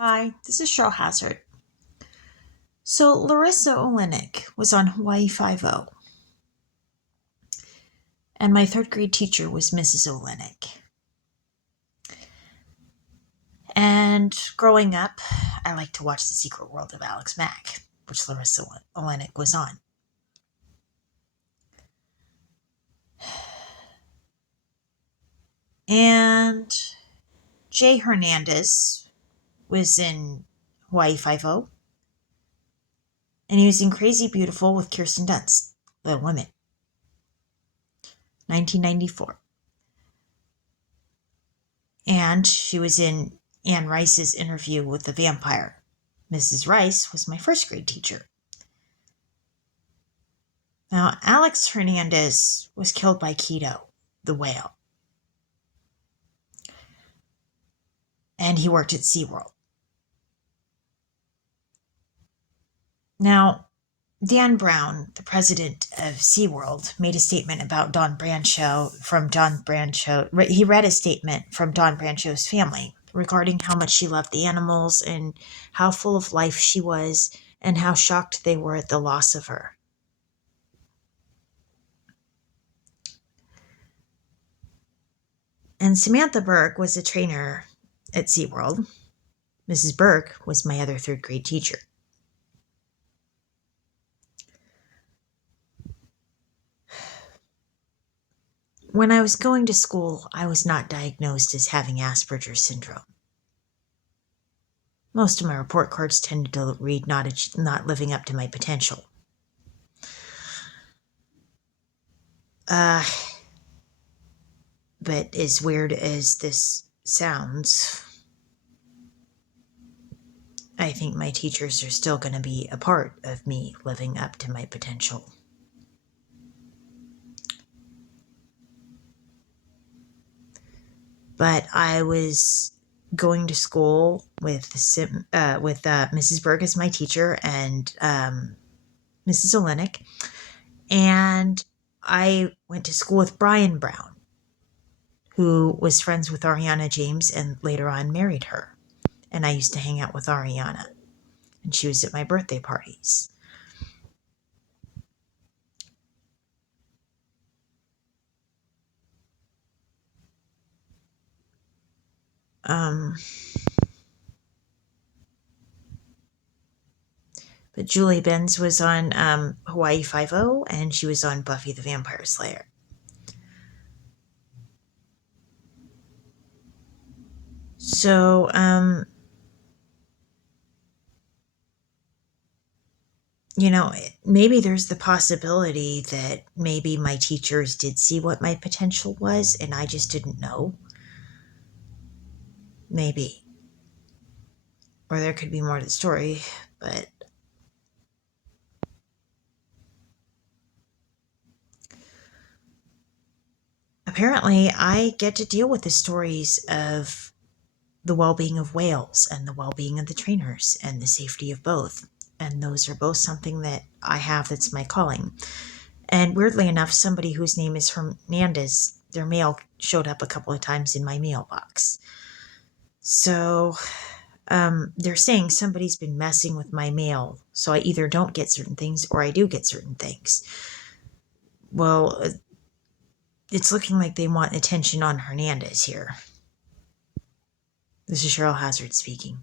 Hi, this is Cheryl Hazzard. So Larissa Olenek was on Hawaii Five-0, and my third grade teacher was Mrs. Olenek. And growing up, I liked to watch The Secret World of Alex Mack, which Larissa Olenek was on. And Jay Hernandez was in Hawaii Five-0, and he was in Crazy Beautiful with Kirsten Dunst, Little Women, 1994. And she was in Anne Rice's Interview with the Vampire. Mrs. Rice was my first grade teacher. Now, Alex Hernandez was killed by Keto, the whale. And he worked at SeaWorld. Now, Dan Brown, the president of SeaWorld, made a statement about Don Brancho from Don Brancho. He read a statement from Don Brancho's family regarding how much she loved the animals and how full of life she was and how shocked they were at the loss of her. And Samantha Burke was a trainer at SeaWorld. Mrs. Burke was my other third grade teacher. When I was going to school, I was not diagnosed as having Asperger's syndrome. Most of my report cards tended to read not living up to my potential. But as weird as this sounds, I think my teachers are still going to be a part of me living up to my potential. But I was going to school with Mrs. Berg as my teacher and Mrs. Olenek, and I went to school with Brian Brown, who was friends with Ariana James and later on married her. And I used to hang out with Ariana, and she was at my birthday parties. But Julie Benz was on Hawaii Five-0, and she was on Buffy the Vampire Slayer. So, maybe there's the possibility that maybe my teachers did see what my potential was, and I just didn't know. Maybe. Or there could be more to the story, but apparently I get to deal with the stories of the well-being of whales and the well-being of the trainers and the safety of both. And those are both something that I have that's my calling. And weirdly enough, somebody whose name is Hernandez, their mail showed up a couple of times in my mailbox. So they're saying somebody's been messing with my mail, so I either don't get certain things or I do get certain things. Well, it's looking like they want attention on Hernandez here. This is Cheryl Hazzard speaking.